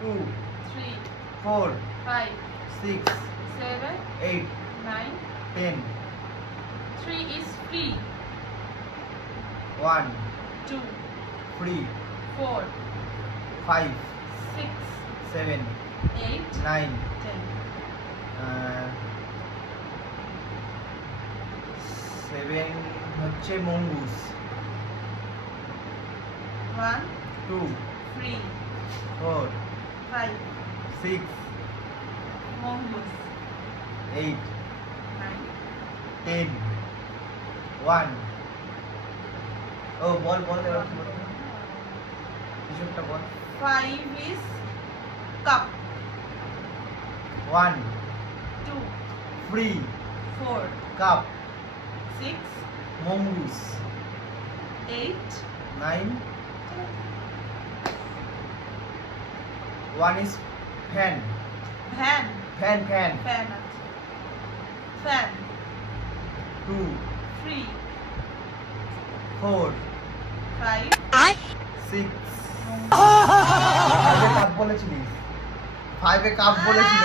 2, 3, 4, 5, 6, 7, 8, 9. 10, 3 is free. 1, 2, 3, 4, 5, 6, 7, 8, 9, 10. 7 হচ্ছে mongoose. 1, 2, 3, 4, 5, 6, mongoose. 8, 9, 10, 1. ও বল বল এবার কি বল? কিছু একটা বল। 5 is cup. 1, 2, free, 4, cup, 6, mongoose, 8, 9, 1 is fan, van. Fan fan, Fan. Fan. 2, 3, 4, 5, 6, mongoose. 5 cup বলেছিলিস, 5 কাপ বলেছিল।